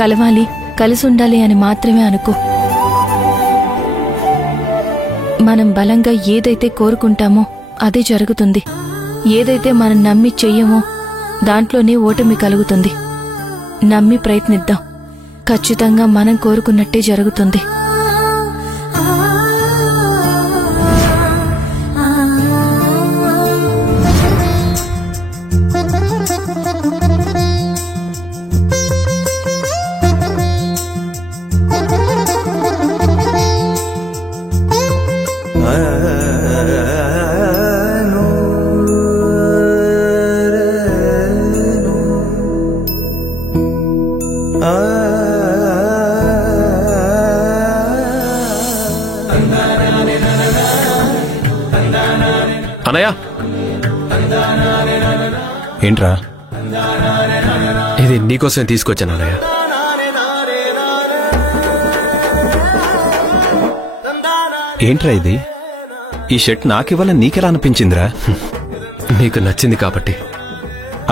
కలవాలి, కలిసి ఉండాలి అని మాత్రమే అనుకో. మనం బలంగా ఏదైతే కోరుకుంటామో అదే జరుగుతుంది. ఏదైతే మనం నమ్మి చెయ్యమో దాంట్లోనే ఓటమి కలుగుతుంది. నమ్మి ప్రయత్నిద్దాం, ఖచ్చితంగా మనం కోరుకున్నట్టే జరుగుతుంది. అనయ్య, ఏంట్రా? ఇది నీకోసమే తీసుకొచ్చాను అన్నయ్య. ఏంట్రా ఇది? ఈ షర్ట్ నాకివ్వాలని నీకెలా అనిపించిందిరా? నీకు నచ్చింది కాబట్టి.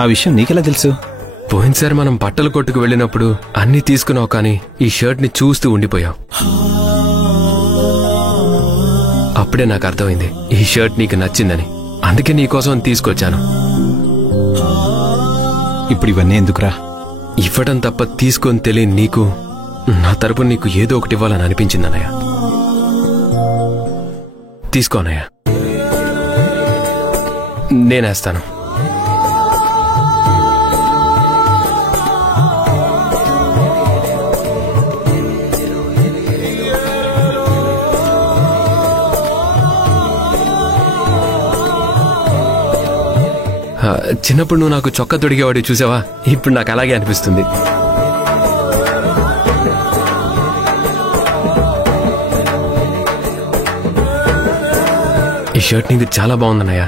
ఆ విషయం నీకెలా తెలుసు? పోయినసారి మనం బట్టల కొట్టుకు వెళ్ళినప్పుడు అన్నీ తీసుకున్నావు, కానీ ఈ షర్ట్ ని చూస్తూ ఉండిపోయావు. అప్పుడే నాకు అర్థమైంది ఈ షర్ట్ నీకు నచ్చిందని. అందుకే నీకోసం తీసుకొచ్చాను. ఇప్పుడు ఇవన్నీ ఎందుకురా? ఇవ్వడం తప్ప తీసుకొని తెలియని నీకు నా తరపున నీకు ఏదో ఒకటి ఇవ్వాలని అనిపించింది అన్నయ్య. తీసుకో అన్నయ్య, నేనేస్తాను. చిన్నప్పుడు నువ్వు నాకు చొక్కా తొడిగేవాడు చూసావా? ఇప్పుడు నాకు అలాగే అనిపిస్తుంది. ఈ షర్ట్ నీకు చాలా బాగుందన్నయ్య.